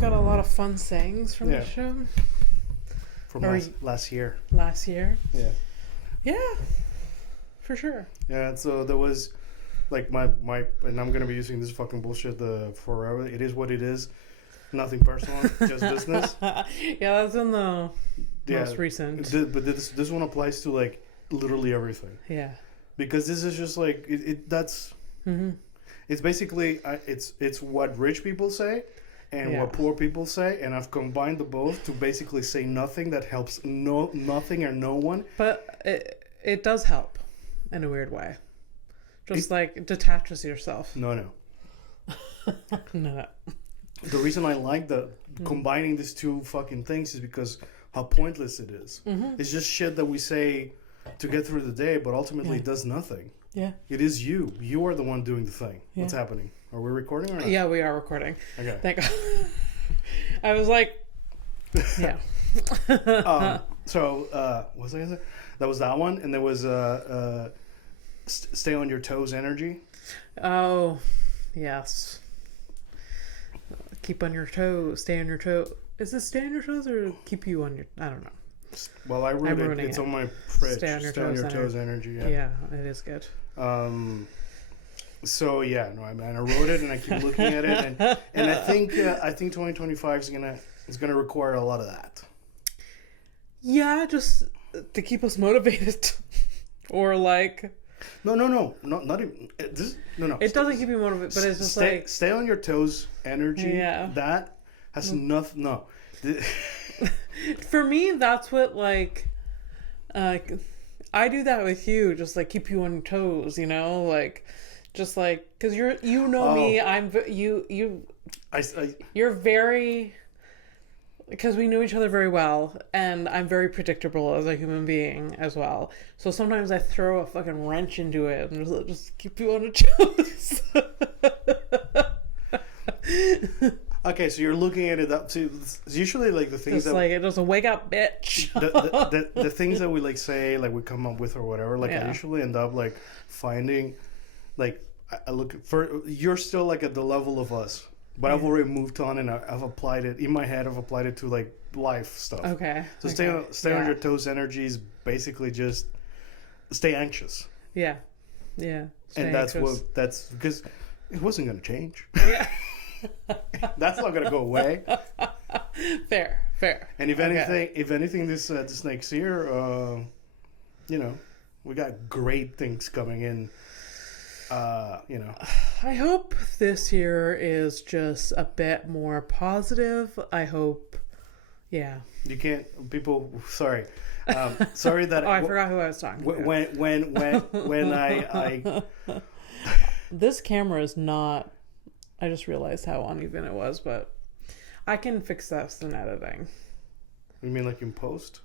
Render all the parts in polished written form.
got a lot of fun sayings from the show. From last year. Last year? Yeah. Yeah, for sure. Yeah, so there was, like, my and I'm going to be using this fucking bullshit forever. It is what it is. Nothing personal, just business. Yeah, that's in the most recent. But this one applies to, like, literally everything. Yeah. Because this is just, like, that's... Mm-hmm. It's basically, it's what rich people say and what poor people say, and I've combined the both to basically say nothing that helps nothing or no one. But it does help in a weird way. Just like it detaches yourself. No. No. The reason I like combining these two fucking things is because how pointless it is. Mm-hmm. It's just shit that we say to get through the day, but ultimately it does nothing. Yeah. It is you. You are the one doing the thing. Yeah. What's happening? Are we recording or not? Yeah, we are recording. Okay. Thank God. I was like, yeah. So, what was I going to say? That was that one. And there was stay on your toes energy. Oh, yes. Keep on your toes. Stay on your toes. Is this stay on your toes or keep you on your... I don't know. Well, I wrote it. It's on my fridge. Stay on your toes energy. Yeah, it is good. So yeah, no, I mean, I wrote it and I keep looking at it, and I think 2025 is gonna require a lot of that. Yeah, just to keep us motivated, or like. No, not even this. No. It doesn't keep you motivated, but it's just stay on your toes energy. Yeah. That has nothing. No. For me, that's what I do that with you, just like keep you on your toes, you know, like just like because me, I'm you're very because we know each other very well, and I'm very predictable as a human being as well. So sometimes I throw a fucking wrench into it and just keep you on your toes. Okay, so you're looking at it up to usually like the things it's that like it doesn't wake up, bitch. the things that we like say, like we come up with or whatever. Like I usually end up like finding, like I look for you're still like at the level of us, but I've already moved on and I've applied it in my head. I've applied it to like life stuff. Okay. So stay on your toes. Energy is basically just stay anxious. Yeah. And that's because it wasn't going to change. Yeah. That's not gonna go away. Fair. And if anything, this next year, we got great things coming in. I hope this year is just a bit more positive. I hope. Yeah. You can't. People. Sorry. Sorry that. I forgot who I was talking to. When I. This camera is not. I just realized how uneven it was, but I can fix that in editing. You mean like in post?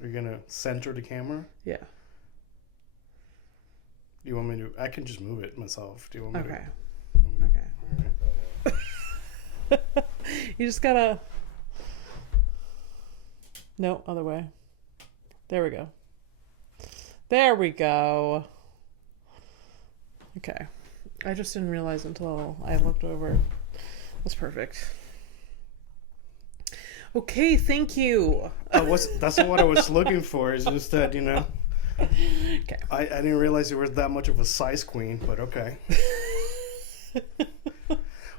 Are you gonna center the camera? Yeah. You want me to? I can just move it myself. Do you want me to? Okay. You just gotta. No, other way. There we go. Okay. I just didn't realize until I looked over. That's perfect. Okay, thank you. That's not what I was looking for. It's just that, Okay. I didn't realize you were that much of a size queen, but okay.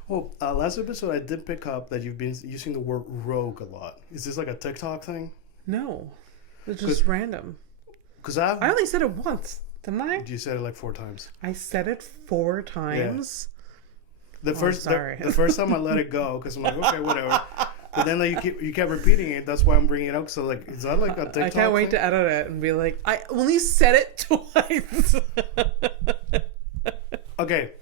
Well, last episode I did pick up that you've been using the word rogue a lot. Is this like a TikTok thing? No. It's just random. Because I only said it once. Didn't I? You said it like 4 times. I said it 4 times. Yeah. The first time I let it go because I'm like, okay, whatever. But then you kept repeating it. That's why I'm bringing it up. So like, is that like a TikTok? I can't wait to edit it and be like, I only said it twice. Okay.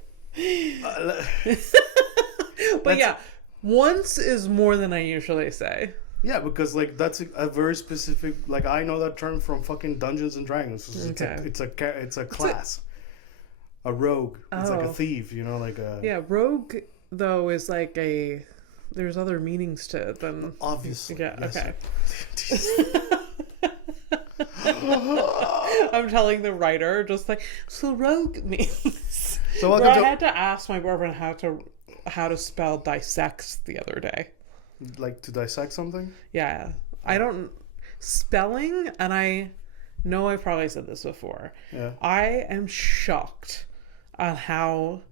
But yeah, once is more than I usually say. Yeah, because like that's a very specific. Like I know that term from fucking Dungeons and Dragons. It's a class. A rogue. It's like a thief. Like a. Yeah, rogue though is like a. There's other meanings to it than. Obviously. Yeah. Yes. Okay. I'm telling the writer just like so rogue means. So I had to ask my boyfriend how to spell dissect the other day. Like to dissect something? Yeah. I don't spelling, and I know I've probably said this before. Yeah. I am shocked at how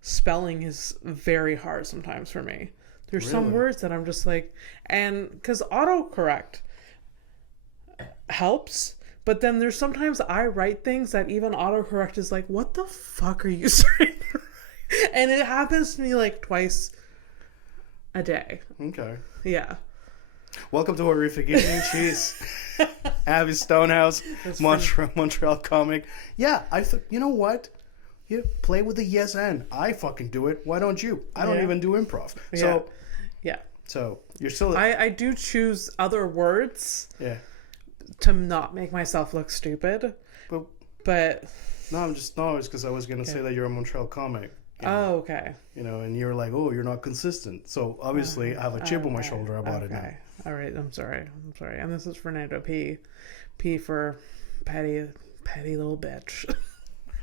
spelling is very hard sometimes for me. There's some Really? words that I'm just like, and because autocorrect helps, but then there's sometimes I write things that even autocorrect is like, what the fuck are you saying? And it happens to me like twice a day. Okay. Yeah. Welcome to Horrific Evening. She's Abby Stonehouse, Montreal comic. Yeah, you know what? You play with the yes and. I fucking do it. Why don't you? I don't even do improv. So, yeah. So you're still. I do choose other words. Yeah. To not make myself look stupid. But no, it's because I was gonna say that you're a Montreal comic. Oh, okay. You know, and you're like, oh, you're not consistent. So obviously, I have a chip on my shoulder about it now. All right, I'm sorry. And this is Fernando P. P for petty little bitch.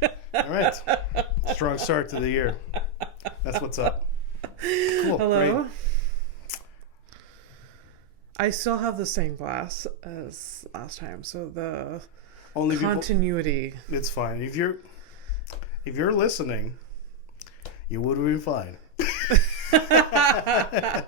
All right, strong start to the year. That's what's up. Cool. Hello. Great. I still have the same glass as last time, so the Only continuity. It's fine. If you're listening, you would have been fine. But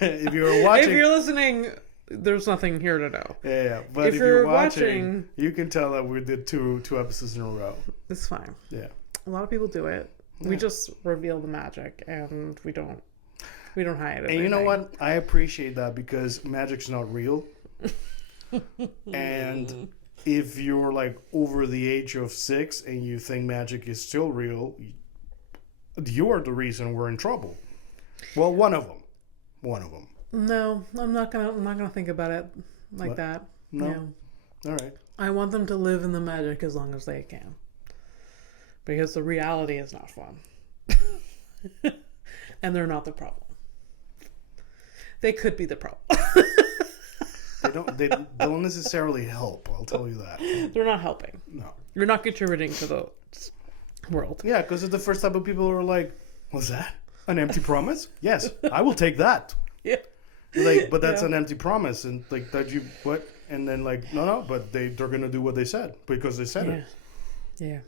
if you're watching, if you're listening, there's nothing here to know. Yeah. But if you're watching, you can tell that we did two episodes in a row. It's fine. Yeah. A lot of people do it. Yeah. We just reveal the magic, and we don't hide it. And you know what? I appreciate that because magic's not real. And if you're like over the age of 6 and you think magic is still real, you are the reason we're in trouble. Well, one of them. No, I'm not gonna think about it like that. No. All right. I want them to live in the magic as long as they can, because the reality is not fun, and they're not the problem. They could be the problem. They don't necessarily help. I'll tell you that. They're not helping. No. You're not contributing to the world. Yeah, because it's the first type of people who are like, "Was that an empty promise?" Yes, I will take that. Yeah. Like, but that's an empty promise, and like that you what? And then like, no, but they're gonna do what they said because they said it. Yeah.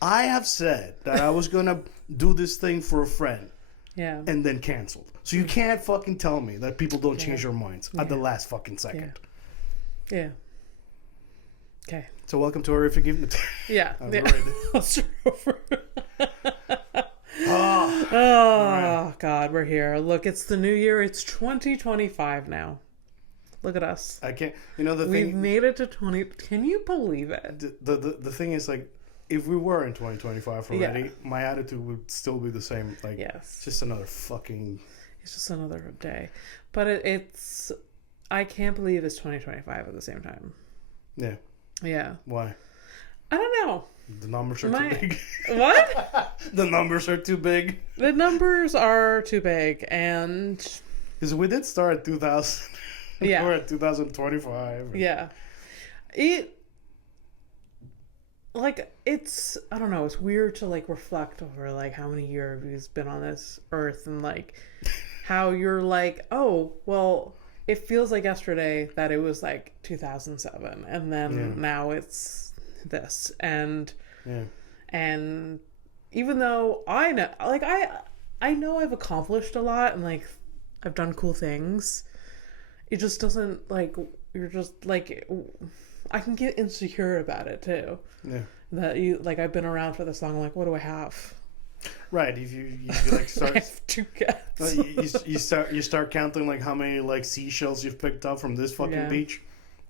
I have said that I was gonna do this thing for a friend. Yeah. And then canceled. So you can't fucking tell me that people don't change their minds at the last fucking second. Yeah. Okay. So welcome to Horrific Evening. Yeah. Let's start over. Right. God, we're here. Look, it's the new year. It's 2025 now. Look at us. I can't. You know the We've thing. made it to 20. Can you believe it? The thing is like, if we were in 2025 already, my attitude would still be the same. Like, yes, just another fucking. It's just another day, but it's. I can't believe it's 2025 at the same time. Yeah. Yeah. Why? I don't know. The numbers are too big. What? The numbers are too big. The numbers are too big, and because we did start at 2000. Yeah. We're at 2025. Yeah. It's I don't know, it's weird to like reflect over like how many years we've been on this earth, and like how you're like, oh, well, it feels like yesterday that it was like 2007, and then now it's this, and even though I know, like I know I've accomplished a lot and like I've done cool things, it just doesn't like, you're just like, I can get insecure about it too. Yeah. That you like, I've been around for this long. I'm like, what do I have? Right. If you like start. I have 2 cats. you start counting like how many like seashells you've picked up from this fucking beach.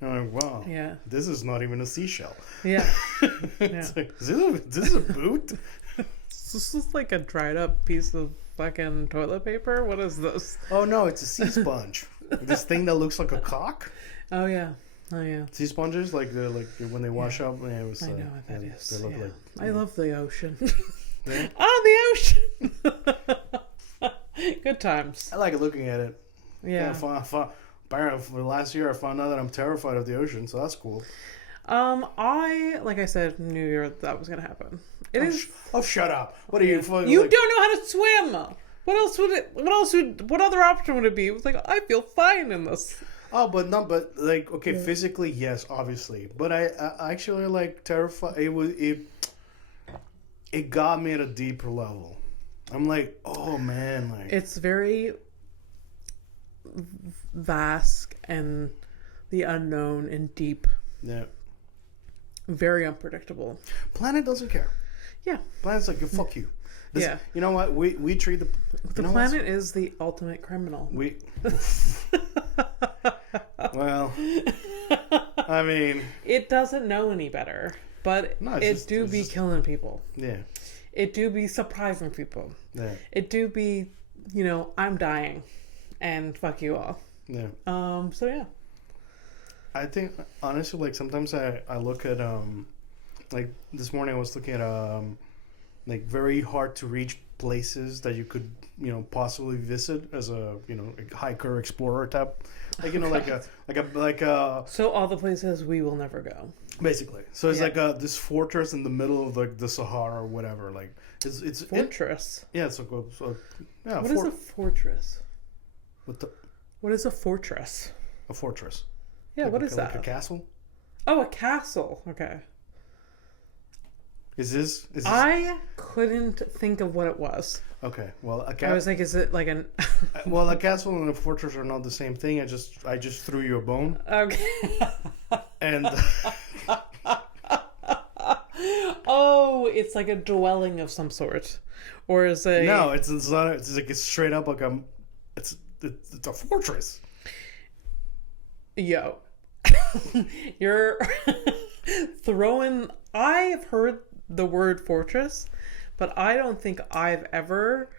You're like, wow. Yeah. This is not even a seashell. Yeah. It's like, is this a boot? This is like a dried up piece of fucking toilet paper. What is this? Oh no, it's a sea sponge. This thing that looks like a cock. Oh yeah. Sea sponges, like when they wash up. Yeah, it was, I know what that is. They look like. I love the ocean. Yeah? Oh, the ocean. Good times. I like looking at it. Yeah. Apparently, for last year, I found out that I'm terrified of the ocean, so that's cool. Like I said, New Year, that was gonna happen. It is. Oh, shut up! What are you? You don't know how to swim. What else would it? What other option would it be? It was like, I feel fine in this. Oh, but like, okay, physically, yes, obviously. But I actually, like, terrified. It got me at a deeper level. I'm like, oh, man. Like, It's very vast and the unknown and deep. yeah. Very unpredictable. Planet doesn't care. Yeah. Planet's like, fuck you. Yeah. You know what? We treat the... The planet is the ultimate criminal. We... Well, I mean... It doesn't know any better, but No, it do be killing people. Yeah. It do be surprising people. Yeah. It do be, I'm dying, and fuck you all. Yeah. So yeah. I think, honestly, like, sometimes I look at, like, this morning I was looking at, like, very hard to reach places that you could, possibly visit as a, a hiker, explorer type. Like, like a... So all the places we will never go. Basically. So it's Yeah. like this fortress in the middle of, like, the Sahara or whatever. Like, it's... Fortress. Yeah, so yeah. What is a fortress? What is a fortress? a fortress. Yeah, Like what a- is like that? a castle? Oh, a castle. Okay. Is this... I couldn't think of what it was. Okay, well, a I castle... was like, is it like an... Well, a castle and a fortress are not the same thing. I just threw you a bone. Okay. And... Oh, it's like a dwelling of some sort. Or is it... No, it's not. It's like, it's straight up like it's a fortress. Yo. You're throwing... I've heard the word fortress, but I don't think I've ever...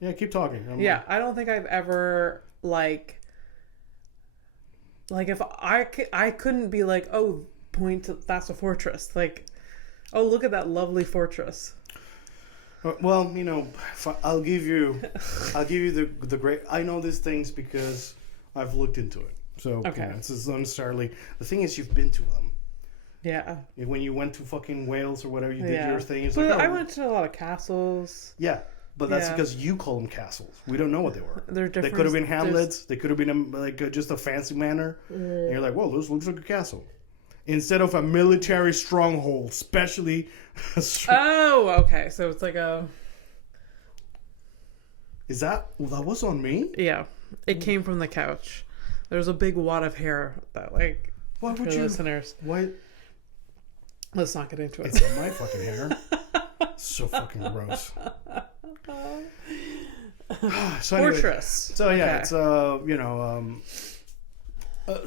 Yeah, keep talking. I don't think I've ever, like if I couldn't be like, oh, that's a fortress. Like, oh, look at that lovely fortress. Well, I'll give you the great. I know these things because I've looked into it. So Okay. this is not necessarily the thing. Is you've been to them. Yeah. When you went to fucking Wales or whatever, you did Yeah. your thing. It's But like, I went to a lot of castles. Yeah, but that's Yeah. because you call them castles. We don't know what they were. They're They different. could have been hamlets. They could have been just a fancy manor. Mm. And you're like, well, this looks like a castle. Instead of a military stronghold, especially. Oh, okay. So it's like a... Is that was on me? Yeah. It came from the couch. There was a big wad of hair that, like, Why for would you? listeners. Why? Let's not get into it. It's on my fucking hair. So fucking gross. So anyway, Fortress. So yeah, Okay. it's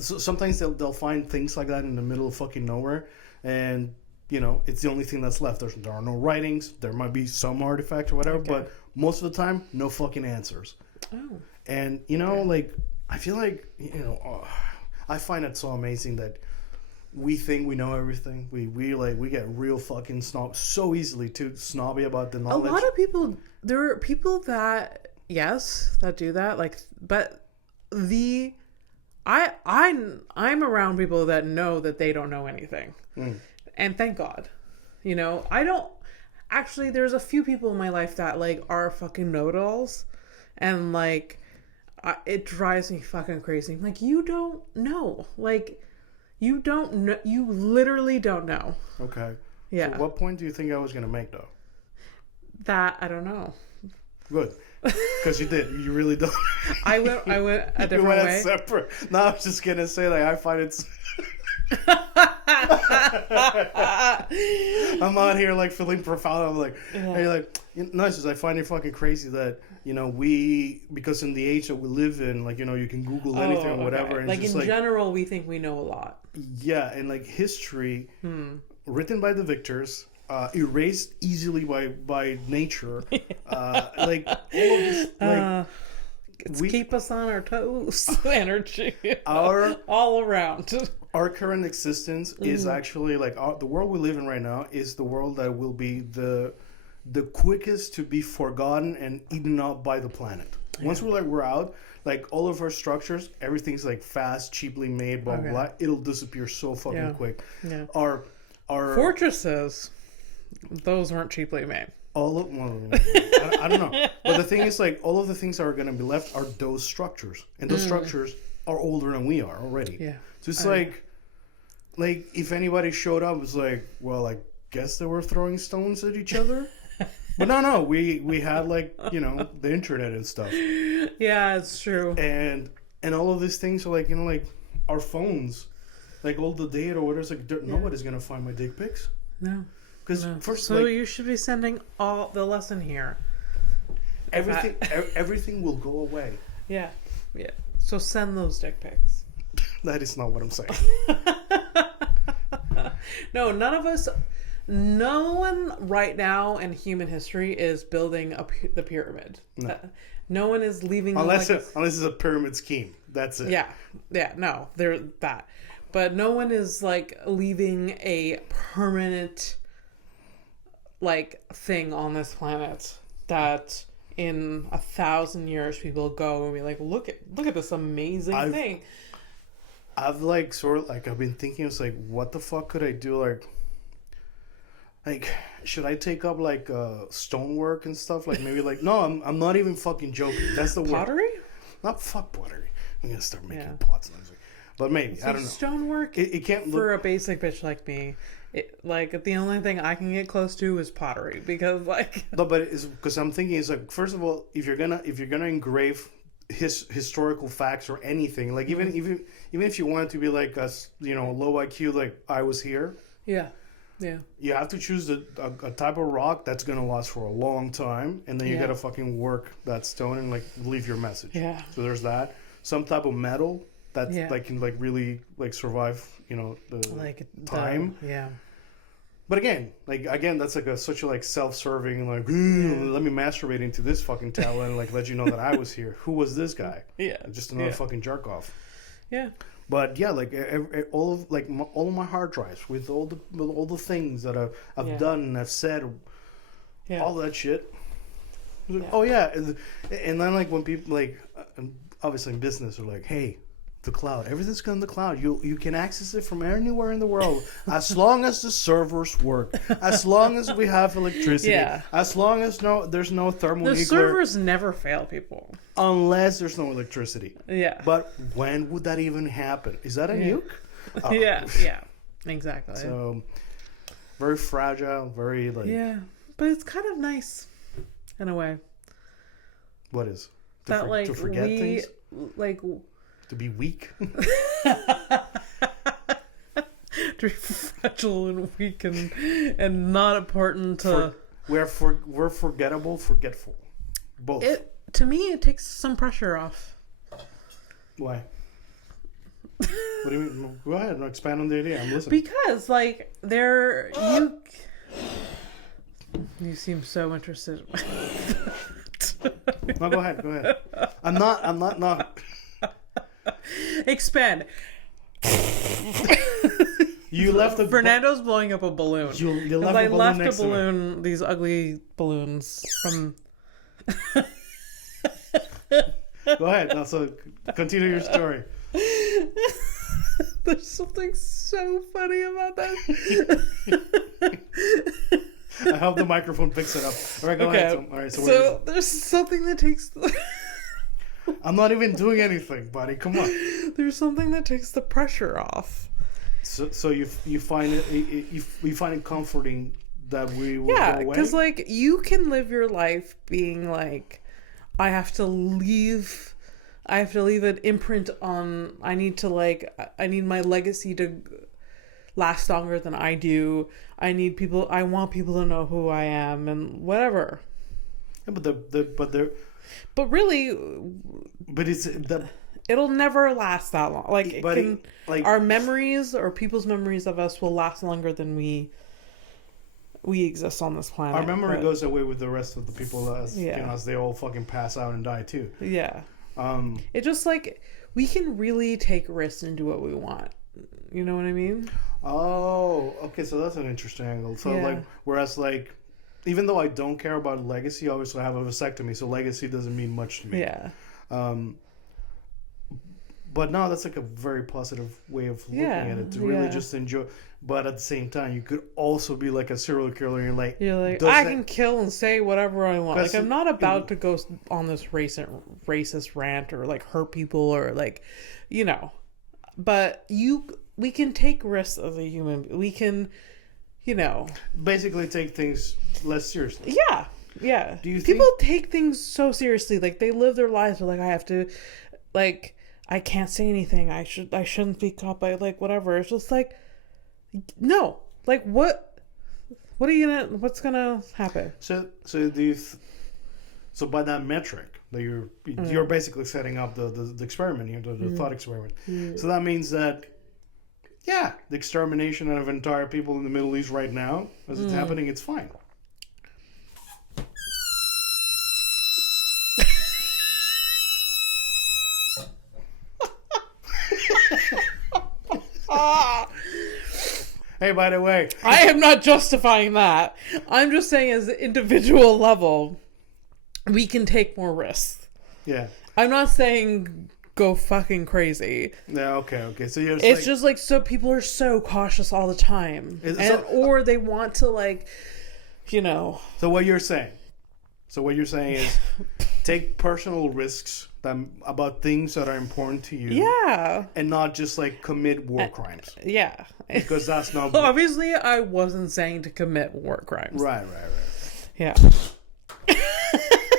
so sometimes they'll find things like that in the middle of fucking nowhere, and it's the only thing that's left. There are no writings. There might be some artifact or whatever, Okay. but most of the time, no fucking answers. Oh. And like I feel like I find it so amazing that we think we know everything. We get real fucking so easily too snobby about the A knowledge. lot of people, there are people that do that, like, but I'm around people that know that they don't know anything. And thank God. I don't actually, there's a few people in my life that, like, are fucking know-it-alls, and, like, it drives me fucking crazy. I'm like, you don't know. Like, you don't know. You literally don't know. Okay. Yeah. So what point do you think I was gonna make though? That, I don't know. Good. Because you did. You really don't. I went a You different went way. separate. No, I was just gonna say, like, I find it. I'm out here like feeling profound. I'm like, Yeah. hey, like, no, it's just I find it fucking crazy that because in the age that we live in, like, you can Google anything or whatever, and Like, it's in just general, we think we know a lot. yeah, and like history, written by the victors, erased easily by nature, like all of this, like. It's We- keep us on our toes energy. Our- all around. Our current existence is actually like the world we live in right now is the world that will be the quickest to be forgotten and eaten up by the planet. Once we're out, like all of our structures, everything's like fast, cheaply made, blah blah blah. It'll disappear so fucking Yeah. quick. Yeah. Our Fortresses, those weren't cheaply made. all of well, I don't know, but the thing is, like, all of the things that are going to be left are those structures, and those structures are older than we are already. Yeah. So it's like if anybody showed up, it's like, well, I guess they were throwing stones at each other. But no, we had, like, you know, the internet and stuff. Yeah, it's true. And all of these things are, like, you know, like our phones, like all the data or whatever. It's like nobody's gonna find my dick pics. No. Because No. first, So like, you should be sending all the lesson here. everything will go away. Yeah. Yeah. So send those dick pics. That is not what I'm saying. No, none of us. No one right now in human history is building the pyramid. No. No one is leaving unless it's a pyramid scheme. That's it. Yeah. No, there that. But no one is, like, leaving a permanent, like, thing on this planet that in 1,000 years people go and be like, look at this amazing thing. I've, like, sort of, like, I've been thinking, it's like, what the fuck could I do? Like, should I take up, like, stonework and stuff? Like, maybe, like, no, I'm not even fucking joking. That's the word. Pottery? Not fuck pottery. I'm gonna start making Yeah. pots next week. But maybe, So I don't know. stonework It can't look... for a basic bitch like me. Like, the only thing I can get close to is pottery, because, like, No, but it's because I'm thinking, it's like, first of all, if you're gonna engrave historical facts or anything, like, even if you want it to be like a, you know, low IQ, like I was here, yeah, you have to choose a type of rock that's gonna last for a long time, and then you Yeah. gotta fucking work that stone and, like, leave your message. Yeah. So there's that. Some type of metal that Yeah. like can, like, really, like, survive, you know, the like time. Yeah, But again, that's like such a, like, self-serving, like, let me masturbate into this fucking towel and, like, let you know that I was here. Who was this guy? yeah, Just another fucking jerk off. yeah. But yeah, like, all of my hard drives with all the things that I've Yeah. done and I've said, Yeah. all that shit. Like, Yeah. oh yeah, and then, like, when people, like, obviously in business, are like, hey, the cloud, everything's going to the cloud. You can access it from anywhere in the world as long as the servers work, as long as we have electricity, Yeah. as long as there's no thermonuclear, The servers never fail people. unless there's no electricity. Yeah, But when would that even happen? Is that a nuke? Oh. yeah, exactly. So very fragile, very, like, Yeah, but it's kind of nice in a way what is that, like, to forget things, like, to be weak. to be fragile and weak and not important to We're forgettable, forgetful, both. it. To me, it takes some pressure off. Why? What do you mean? Go ahead and expand on the idea. I'm listening. Because, like, you seem so interested. No, go ahead. I'm not. Expand. You left a Fernando's blowing up a balloon. You left I a balloon left next a to me. balloon, these ugly balloons from. Go ahead. Now, so continue your story. There's something so funny about that. I hope the microphone picks it up. All right, go ahead. All right, So there's something that takes. I'm not even doing anything, buddy. Come on. There's something that takes the pressure off. So you find it comforting that we will Yeah, go away? because, like, you can live your life being like, I have to leave an imprint on. I need my legacy to last longer than I do. I want people to know who I am and whatever. Yeah, But really, it's the. it'll never last that long. Like, Like, our memories or people's memories of us will last longer than we exist on this planet. our memory but- goes away with the rest of the people as Yeah. you know, as they all fucking pass out and die too. Yeah. Um, It just, like, we can really take risks and do what we want. You know what I mean? Oh, okay. So that's an interesting angle. So, Yeah. like, whereas, like, even though I don't care about legacy, obviously I have a vasectomy, so legacy doesn't mean much to me. Yeah. But no, that's like a very positive way of looking at it. To really just enjoy. But at the same time, you could also be like a serial killer. And you're like, I can kill and say whatever I want. Like, I'm not about to go on this racist rant or like hurt people or like, you know. But we can take risks as a human. We can, you know, basically take things less seriously. Yeah. Yeah. Do you people take things so seriously? Like, they live their lives. They're like, I have to, like, I can't say anything. I shouldn't speak up. I like whatever. It's just like, no. Like, what are you gonna? What's gonna happen? So do you? So by that metric, that you're basically setting up the experiment here, the thought experiment. So that means that, yeah, the extermination of entire people in the Middle East right now, as it's happening, it's fine. Hey, by the way, I am not justifying that. I'm just saying, as an individual level, we can take more risks. Yeah. I'm not saying go fucking crazy. Yeah. Okay. So it's just like, so people are so cautious all the time, or they want to, like, you know. So what you're saying is take personal risks about things that are important to you. Yeah. And not just like commit war crimes. Yeah. Because that's not. Obviously, I wasn't saying to commit war crimes. Right. Yeah.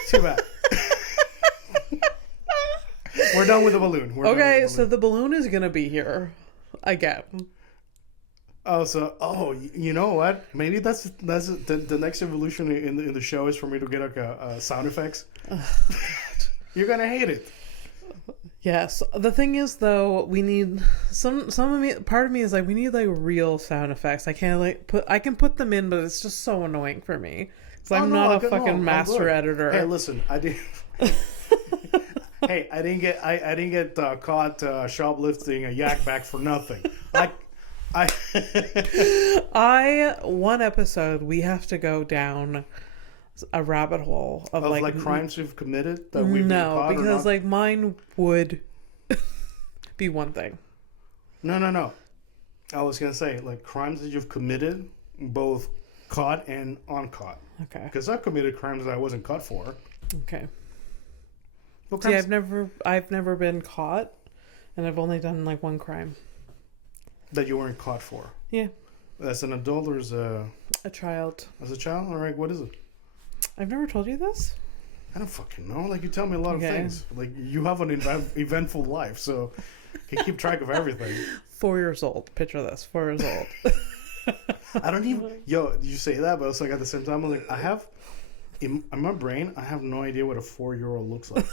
Too bad. We're done with the balloon. So the balloon is gonna be here again. You know what? Maybe that's the next evolution in the show is for me to get like a sound effects. You're gonna hate it. Yes. The thing is, though, we need some of me. Part of me is like, we need like real sound effects. I can't I can put them in, but it's just so annoying for me. So I'm not a fucking master editor. Hey, listen, I did. Hey, I didn't get caught shoplifting a yak bag for nothing. One episode, we have to go down a rabbit hole of like crimes we've committed that we've been caught, because like mine would be one thing. No. I was gonna say like crimes that you've committed, both caught and uncaught. Okay. Because I've committed crimes that I wasn't caught for. Okay. See, I've never been caught, and I've only done like one crime that you weren't caught for. Yeah. As an adult or as a child? As a child? All right. What is it? I've never told you this. I don't fucking know. Like, you tell me a lot of things. Like, you have an eventful life, so you can keep track of everything. 4 years old. Picture this. 4 years old. I don't even... Yo, you say that, but it's like at the same time, I'm like, I have... In my brain, I have no idea what a 4-year-old looks like.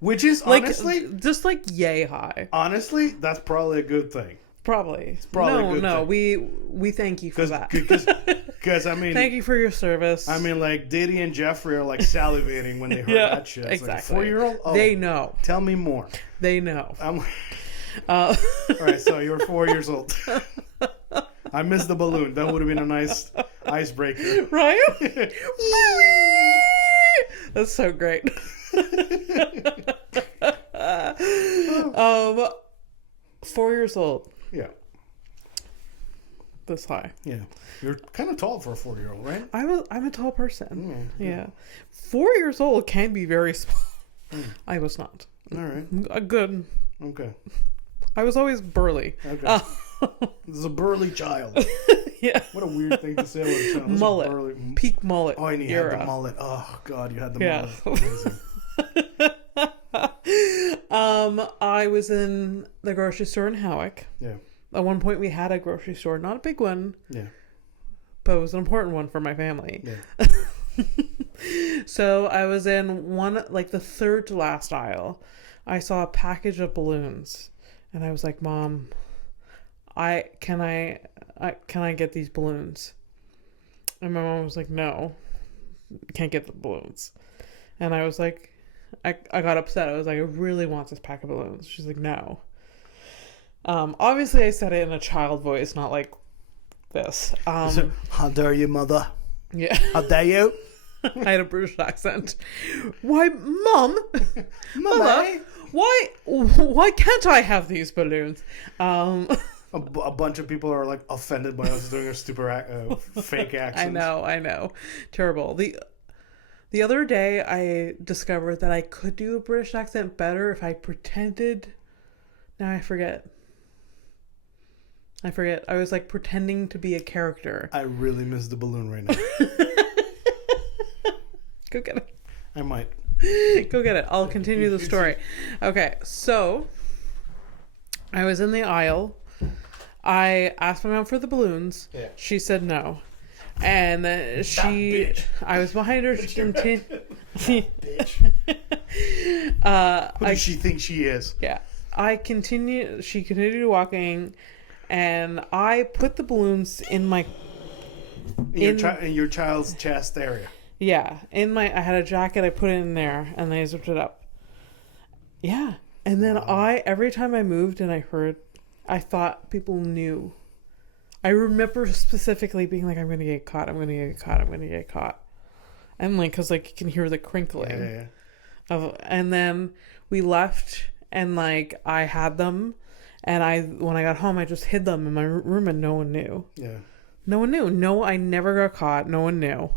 Which is, like, honestly... Just, like, yay high. Honestly, that's probably a good thing. Probably. It's probably a good thing. We thank you for that. Because, I mean... Thank you for your service. I mean, like, Diddy and Jeffrey are, like, salivating when they heard that shit. It's exactly. Like, a 4-year-old? Oh, they know. Tell me more. They know. All right, so you're 4 years old. I missed the balloon. That would have been a nice icebreaker. Right? That's so great. 4 years old. Yeah. This high. Yeah. You're kind of tall for a 4-year-old, right? I'm a tall person. Yeah. 4 years old can be very small. I was not. All right. Good. Okay. I was always burly. Okay. This is a burly child. Yeah. What a weird thing to say about a child. Mullet. Peak mullet. Oh, and you had the mullet. Oh, God, you had the mullet. I was in the grocery store in Howick. Yeah. At one point, we had a grocery store, not a big one. Yeah. But it was an important one for my family. Yeah. So I was in one, like the third to last aisle. I saw a package of balloons, and I was like, "Mom, can I get these balloons?" And my mom was like, "No, can't get the balloons." And I was like, I got upset. I was like, "I really want this pack of balloons." She's like, "No." Obviously, I said it in a child voice, not like this. So, how dare you, mother? Yeah. How dare you? I had a British accent. Why, Mum? Mother, Why can't I have these balloons? A bunch of people are like offended by us doing a stupid fake accent. I know. Terrible. The other day I discovered that I could do a British accent better if I pretended. Now I forget. I was like pretending to be a character. I really miss the balloon right now. Go get it. I might. Go get it. I'll continue the story. Okay, so I was in the aisle. I asked my mom for the balloons. Yeah. She said no. And I was behind her. She continued. Bitch. Who does she think she is? Yeah. She continued walking, and I put the balloons in my... In your child's chest area. Yeah. I had a jacket, I put it in there, and then I zipped it up. Yeah. And then every time I moved and I thought people knew. I remember specifically being like, I'm going to get caught. And like, cause like you can hear the crinkling. Yeah. And then we left and like I had them and when I got home, I just hid them in my room and no one knew. Yeah. No one knew. No, I never got caught. No one knew.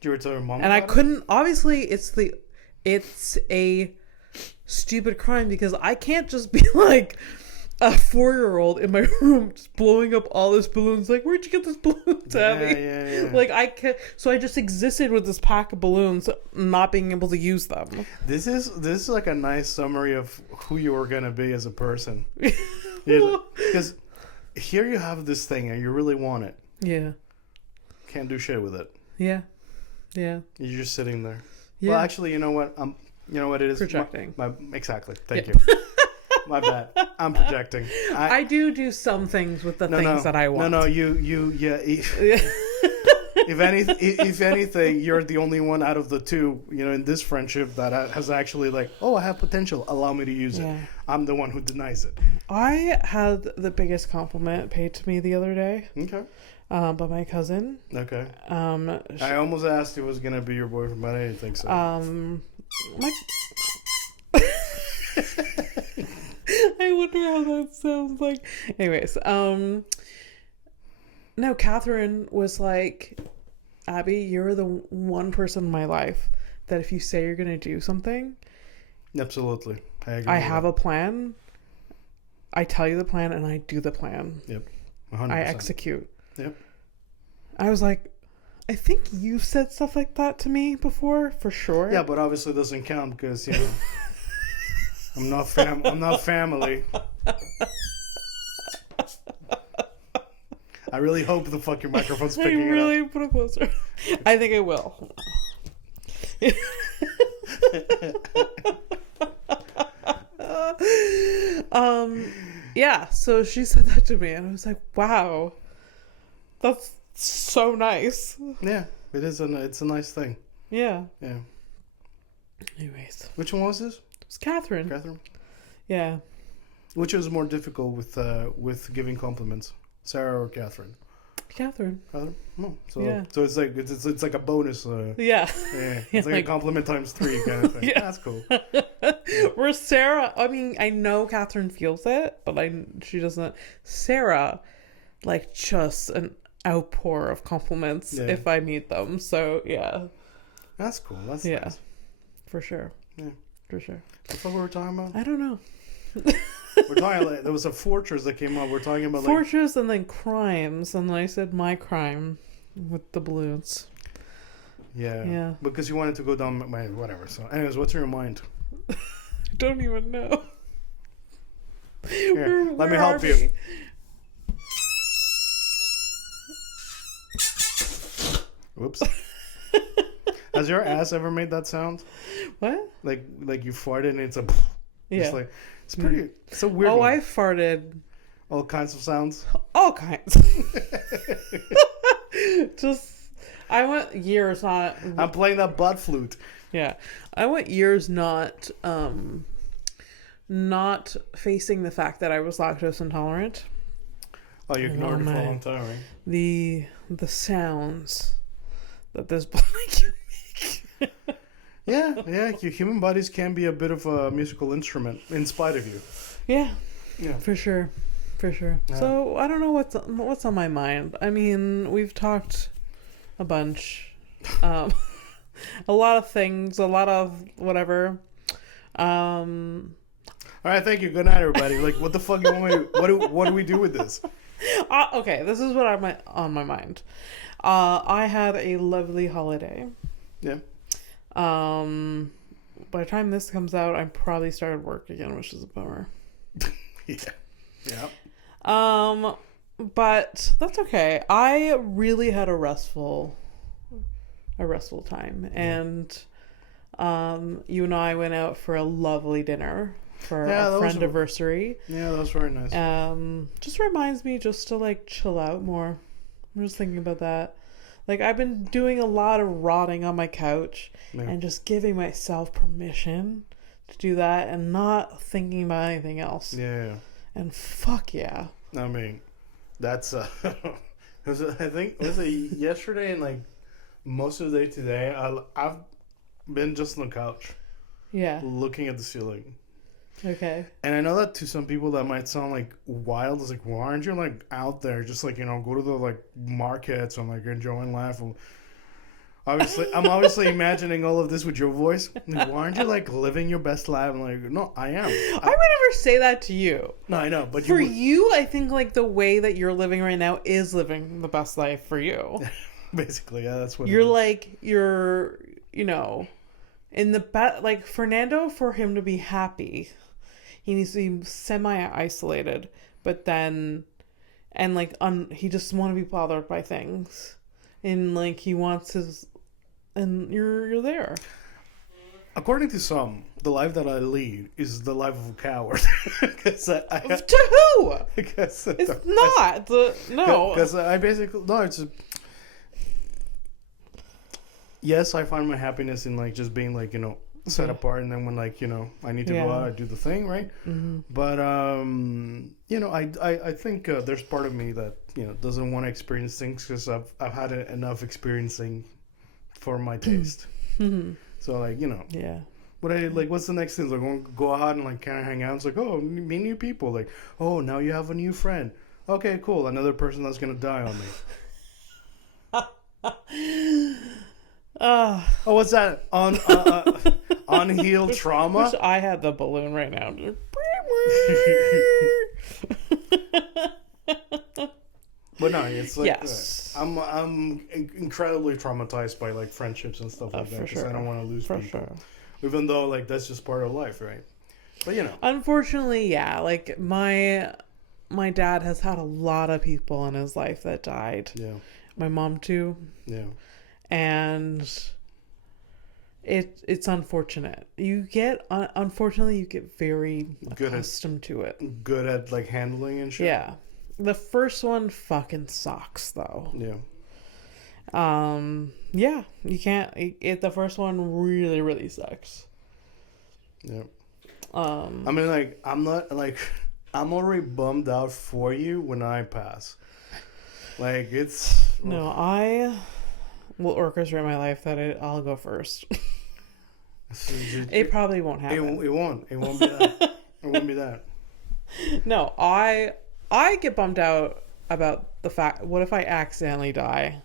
Did you ever tell your mom? And I couldn't, obviously it's a stupid crime because I can't just be like a 4-year-old in my room just blowing up all these balloons. Like, where'd you get this balloons, Abby? Yeah. Like, so I just existed with this pack of balloons, not being able to use them. This is like a nice summary of who you were gonna be as a person. Because here you have this thing and you really want it. Yeah. Can't do shit with it. Yeah. Yeah. You're just sitting there. Yeah. Well, actually, you know what? You know what it is? Projecting. Exactly. Thank you. My bad. I'm projecting. I do some things with the things that I want. No, yeah. If anything, you're the only one out of the two, in this friendship that has actually like, I have potential. Allow me to use it. I'm the one who denies it. I had the biggest compliment paid to me the other day. Okay. By my cousin. Okay. I almost asked who was gonna be your boyfriend, but I didn't think so. I wonder how that sounds like. Anyways, no, Catherine was like, Abby, you're the one person in my life that if you say you're going to do something. Absolutely. I have a plan. I tell you the plan and I do the plan. Yep. 100%. I execute. Yep. I was like, I think you've said stuff like that to me before, for sure. Yeah, but obviously it doesn't count because, I'm not family. I really hope the fucking microphone's picking it up. I really put it closer. I think it will. Yeah, so she said that to me and I was like, wow. That's so nice. Yeah, it is it's a nice thing. Yeah. Yeah. Anyways. Which one was this? It's Catherine. Yeah. Which was more difficult with giving compliments, Sarah or Catherine? Catherine. Oh, so it's like a bonus. Yeah. It's like a compliment times 3 kind of thing. Yeah. That's cool. Where Sarah, I mean, I know Catherine feels it, but she doesn't. Sarah, like, just an outpour of compliments if I meet them. So yeah. That's cool. That's nice. For sure. Yeah. For sure. That's what we were talking about? I don't know. We're talking there was a Fortress that came up. We're talking about Fortress and then crimes, and then I said my crime with the balloons. Yeah. Because you wanted to go down my whatever. So, anyways, what's in your mind? I don't even know. Here, let me help you. Whoops. Has your ass ever made that sound? What? Like you farted and it's a... Yeah. Like, it's pretty... It's a weird one. I farted. All kinds of sounds? All kinds. I went years not... I'm playing that butt flute. Yeah. I went years not facing the fact that I was lactose intolerant. Oh, you ignored it for a long time, right? The sounds that this blanket make. Yeah, yeah. Your human bodies can be a bit of a musical instrument in spite of you. Yeah, Yeah. for sure. For sure. Yeah. So I don't know what's on my mind. I mean, we've talked a bunch. A lot of things, a lot of whatever. All right, thank you. Good night, everybody. Like, what the fuck you want me to, what do we do with this? Okay, this is what I'm on my mind. I had a lovely holiday. Yeah. By the time this comes out, I probably started work again, which is a bummer. Yeah. Yeah. But that's okay. I really had a restful time, and you and I went out for a lovely dinner for a friend anniversary. Yeah, that was very nice. Just reminds me just to like chill out more. I'm just thinking about that. Like, I've been doing a lot of rotting on my couch and just giving myself permission to do that and not thinking about anything else. Yeah. And fuck yeah. I mean, that's I think it was yesterday and like most of the day today. I've been just on the couch. Yeah. Looking at the ceiling. Okay. And I know that to some people that might sound like wild. It's like, why aren't you like out there, just like, go to the like markets and like enjoying life? Obviously, I'm obviously imagining all of this with your voice. Like, why aren't you like living your best life? I'm like, no, I am. I would never say that to you. No, I know, but for you, I think like the way that you're living right now is living the best life for you. Basically, yeah, that's what you're like. You're in the like Fernando, for him to be happy, he needs to be semi-isolated, but then, and like he just want to be bothered by things, and like he wants his, and you're there. According to some, the life that I lead is the life of a coward. To who? It's not. No. Because I basically yes, I find my happiness in like just being like set apart, and then when like I need to go out, I do the thing, right? Mm-hmm. But I think there's part of me that doesn't want to experience things because I've had enough experiencing for my taste. Mm-hmm. So like yeah. But what's the next thing? Like, go out and like kind of hang out. It's like, oh, meet new people. Like, oh, now you have a new friend. Okay, cool. Another person that's gonna die on me. Oh, what's that? Unhealed trauma? Wish I had the balloon right now. But no, it's like yes. I'm incredibly traumatized by like friendships and stuff like that because I don't want to lose people. Sure. Even though like that's just part of life, right? But unfortunately, yeah. Like my dad has had a lot of people in his life that died. Yeah. My mom too. Yeah. And it's unfortunate. Unfortunately, you get very accustomed to it. Good at like handling and shit. Yeah. The first one fucking sucks though. Yeah. Yeah, you can't. The first one really, really sucks. Yeah. I mean, like, I'm already bummed out for you when I pass. Like, it's... No, I will orchestrate my life that I'll go first. It probably won't happen. It won't. It won't be that. It won't be that. No, I get bummed out about the fact, what if I accidentally die?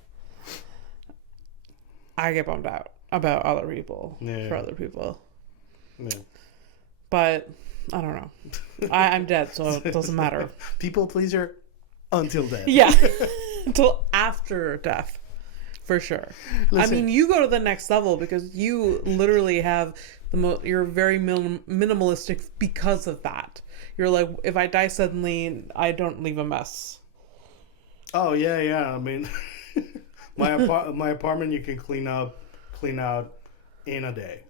I get bummed out about other people, for other people. Yeah. But, I don't know. I'm dead, so it doesn't matter. People pleaser until death. Yeah. Until after death. For sure. Listen. I mean, you go to the next level because you literally have you're very minimalistic because of that. You're like, if I die suddenly, I don't leave a mess. Oh, yeah. I mean, my apartment you can clean out in a day.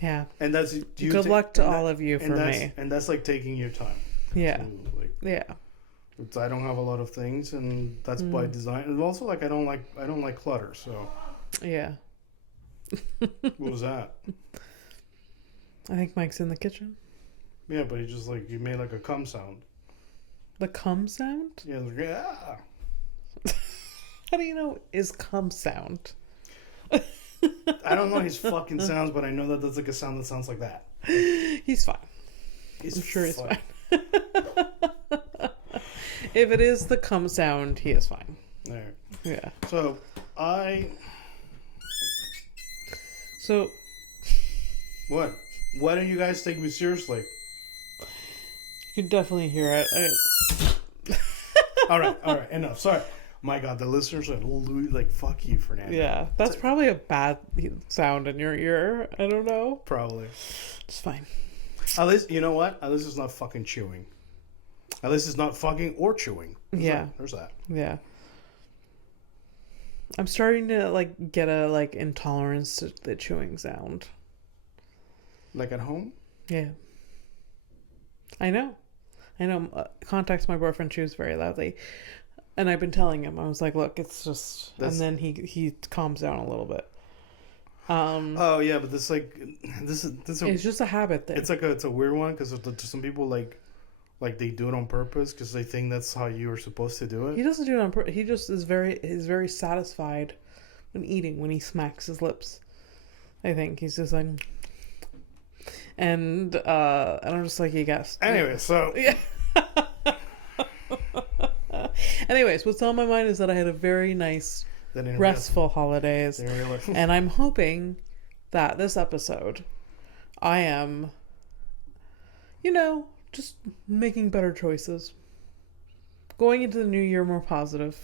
Yeah. And that's good luck to all of you for me. And that's like taking your time. Yeah. Yeah. I don't have a lot of things, and that's by design. And also, like, I don't like clutter. So. Yeah. What was that? I think Mike's in the kitchen. Yeah, but he made like a cum sound. The cum sound? Yeah. Like, yeah. How do you know is cum sound? I don't know his fucking sounds, but I know that that's like a sound that sounds like that. He's fine. I'm sure he's fine. If it is the cum sound, he is fine. There. Yeah. So what? Why don't you guys take me seriously? You can definitely hear it. All right, enough. Sorry. My God, the listeners are like, fuck you, Fernando. Yeah, that's probably a bad sound in your ear. I don't know. Probably. It's fine. At least, you know what? At least it's not fucking chewing. At least it's not fucking or chewing. There's that. Yeah. I'm starting to like get a like intolerance to the chewing sound. Like at home? Yeah. I know. Contacts my boyfriend chews very loudly. And I've been telling him, I was like, look, it's just... And then he calms down a little bit. Oh, yeah, but this it's just a habit thing. It's a weird one, because some people, like they do it on purpose, because they think that's how you are supposed to do it. He doesn't do it on purpose. He just is very satisfied when eating, when he smacks his lips. I think. He's just like... And I'm just like, you guessed. Anyway, so... Yeah. Anyways, what's on my mind is that I had a very nice, restful holidays. And I'm hoping that this episode, I am, just making better choices. Going into the new year more positive.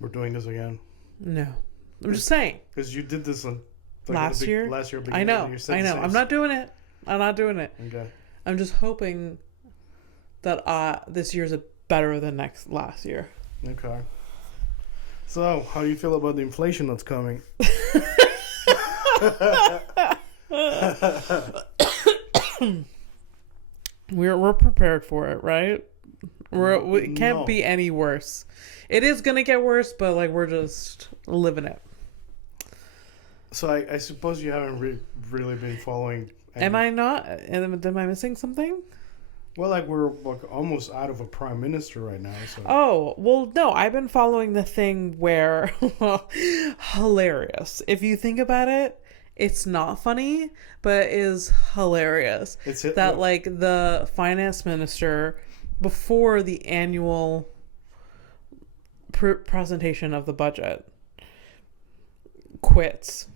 We're doing this again. No. I'm just saying. Because you did this on... Last year. I know. I'm not doing it. Okay. I'm just hoping that this year's better than last year. Okay. So, how do you feel about the inflation that's coming? We're prepared for it, right? It can't be any worse. It is gonna get worse, but like we're just living it. So I suppose you haven't really been following. Am I not? Am I missing something? Well, like we're almost out of a prime minister right now. So. Oh, well, no, I've been following the thing where hilarious. If you think about it, it's not funny, but it is hilarious. Like the finance minister before the annual presentation of the budget quits.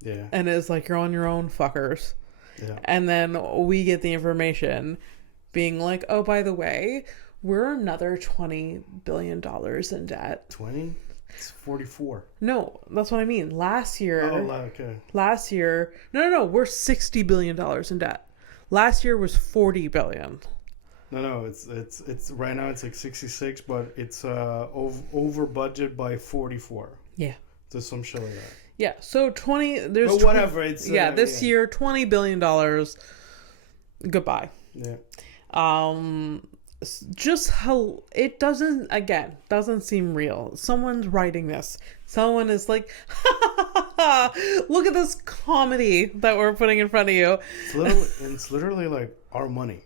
Yeah. And it's like, you're on your own, fuckers. Yeah. And then we get the information being like, oh, by the way, we're another $20 billion in debt. 20? It's 44. No, that's what I mean. Last year. Oh, okay. Last year. No. We're $60 billion in debt. Last year was $40 billion. No. It's right now it's like 66, but it's over budget by 44. Yeah. There's some shit like that. Yeah. So 20. There's. But whatever. It's this year $20 billion. Goodbye. Yeah. Just how it doesn't seem real. Someone's writing this. Someone is like, look at this comedy that we're putting in front of you. It's literally like our money.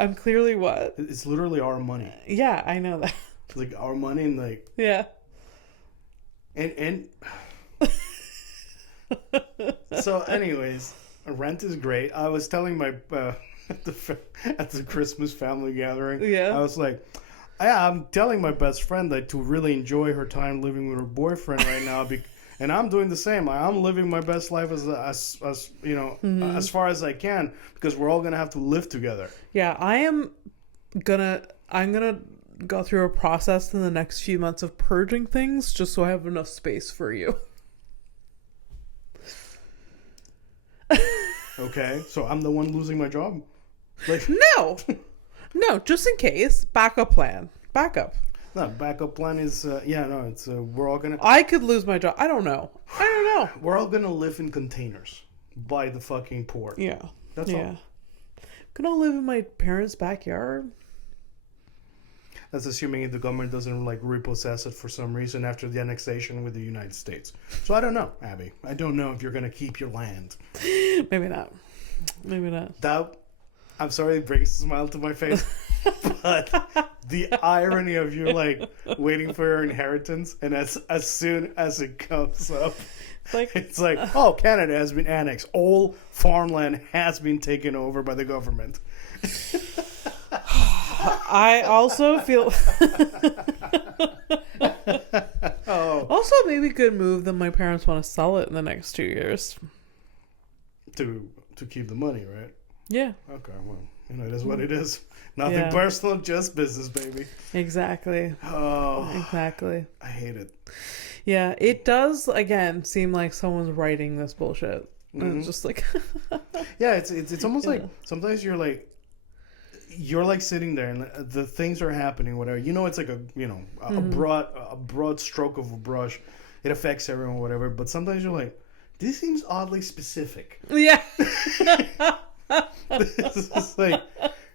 I'm clearly what? It's literally our money. Yeah, I know that. It's like our money and like. Yeah. And so anyways, rent is great. I was telling my at the Christmas family gathering, I was like, I'm telling my best friend that to really enjoy her time living with her boyfriend right now, and I'm doing the same. I'm living my best life as as far as I can, because we're all gonna have to live together. Yeah, I'm gonna go through a process in the next few months of purging things just so I have enough space for you. Okay, so I'm the one losing my job? Like No, just in case. Backup plan. No, backup plan is it's we're all gonna. I could lose my job. I don't know. We're all gonna live in containers by the fucking port. Yeah, that's all. Gonna live in my parents' backyard. That's assuming the government doesn't like repossess it for some reason after the annexation with the United States. So I don't know, Abby. I don't know if you're gonna keep your land. Maybe not. I'm sorry, it brings a smile to my face, but the irony of you like waiting for your inheritance, and as soon as it comes up, Like, it's like, oh, Canada has been annexed. All farmland has been taken over by the government. I also feel. Oh, Also, maybe good move that my parents want to sell it in the next 2 years. to keep the money, right? Yeah, Okay, well, you know, it is what it is. Nothing Yeah. personal, just business, baby. exactly. Oh, Exactly. I hate it. Yeah, it does, again, seem like someone's writing this bullshit. And Mhm. it's just like. Yeah, it's almost like Yeah. sometimes you're like sitting there and the things are happening, whatever. You know, it's like a broad stroke of a brush. It affects everyone, whatever. But sometimes you're like, this seems oddly specific. Yeah. It's just like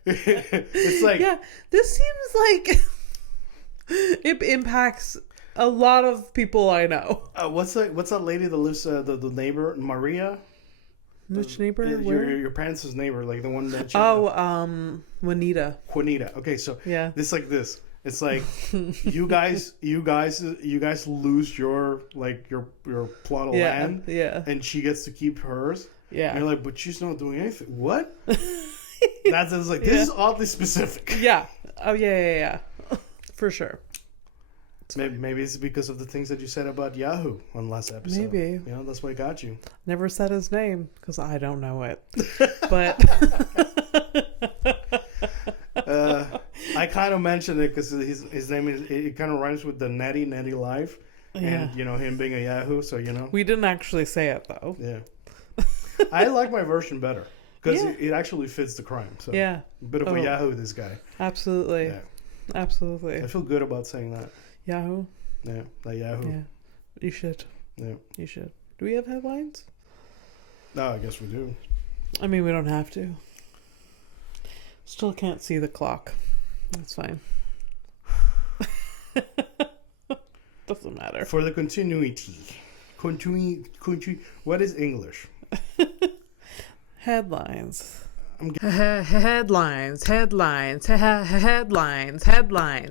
it's like Yeah, this seems like it impacts a lot of people I know. what's that lady that lives the neighbor Maria? Which neighbor? Yeah, Where? your parents' neighbor, like the one that Juanita. Juanita. Okay, so Yeah. this like this. It's like you guys lose your plot of Yeah. land, Yeah. and she gets to keep hers. And Yeah. you're like, but she's not doing anything. What? That's it's like this is oddly specific. Yeah. Oh yeah. For sure. Maybe it's because of the things that you said about Yahoo on last episode. Maybe. You know, that's why I got you. Never said his name because I don't know it. But I kind of mentioned it because his name is it kind of rhymes with the Netty Life, yeah, and you know him being a Yahoo. So you know, we didn't actually say it though. yeah. I like my version better because Yeah. it actually fits the crime. So Yeah. a bit of Oh. a Yahoo, this guy. Absolutely. Yeah, Absolutely. I feel good about saying that. Yahoo. Yeah, that Yahoo. Yeah. You should. Yeah. You should. Do we have headlines? No, I guess we do. I mean, we don't have to. Still can't see the clock. That's fine. Doesn't matter. For the continuity, what is English? Headlines. I'm Headlines. Headlines.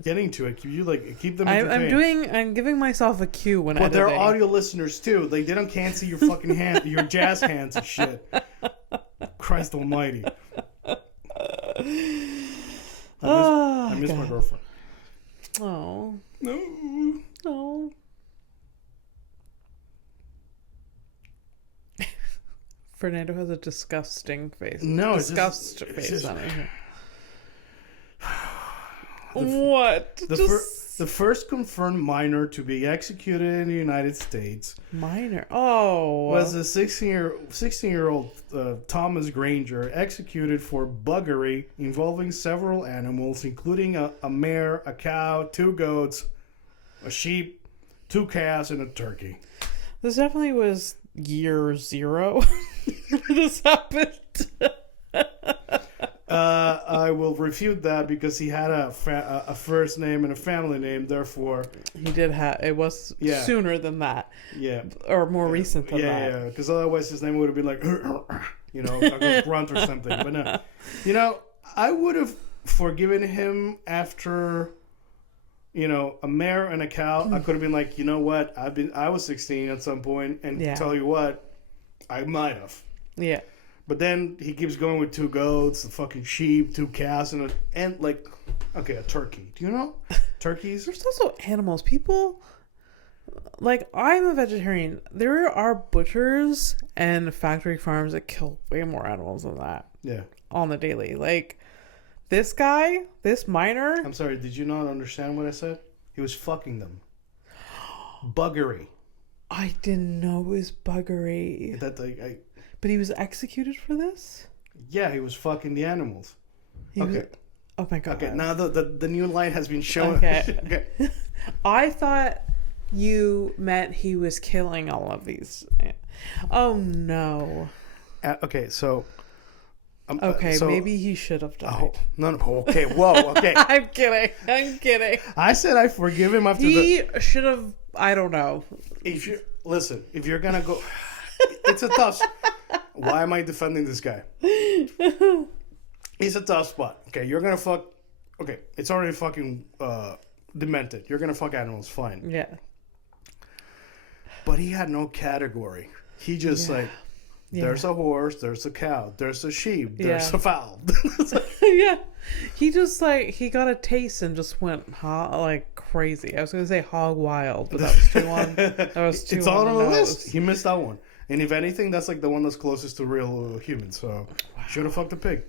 getting to it. Keep them entertained. I'm giving myself a cue when Well, they're editing. audio listeners too. Can't see your fucking hand, your jazz hands and shit. Christ Almighty! I miss my girlfriend. Oh. No. No. Fernando has a disgusting face. No, it's Disgust it's face just- on it. What? The first confirmed minor to be executed in the United States Minor. Oh. was a 16-year-old Thomas Granger, executed for buggery involving several animals, including a mare, a cow, 2 goats, a sheep, 2 calves, and a turkey. This definitely was year 0. This happened. I will refute that because he had a first name and a family name. Therefore, He did have. It was Yeah. sooner than that, yeah, or more recent than that. yeah. Because otherwise, his name would have been like, you know, like a grunt or something. But no, you know, I would have forgiven him after, you know, a mare and a cow. I could have been like, you know what, I was 16 at some point, and Yeah. tell you what, I might have. Yeah. But then he keeps going with 2 goats, a fucking sheep, 2 calves, and like, okay, a turkey. Do you know turkeys? There's also animals. People, like, I'm a vegetarian. There are butchers and factory farms that kill way more animals than that Yeah. on the daily. Like, this guy, this miner. I'm sorry. Did you not understand what I said? He was fucking them. Buggery. I didn't know it was buggery. That like, But he was executed for this? yeah, he was fucking the animals. He was- Okay. Oh my god. Okay. Now the new light has been shown. Okay. Okay. I thought you meant he was killing all of these. Oh no. Okay. So. Okay, so- maybe he should have died. Oh, no. Okay. Whoa. Okay. I'm kidding. I said I forgive him after He should have. I don't know. If you're gonna go, it's a tough. Why am I defending this guy? It's a tough spot. Okay, you're gonna fuck okay, it's already fucking demented. You're gonna fuck animals, fine. Yeah. But he had no category. He just Yeah. like, there's a horse, there's a cow, there's a sheep, there's Yeah. a fowl. Yeah. He just like he got a taste and just went like crazy. I was gonna say hog wild, but that was too long. That was too It's on on the the nose. list. He missed that one. And if anything, that's like the one that's closest to real humans. So should have fucked a pig.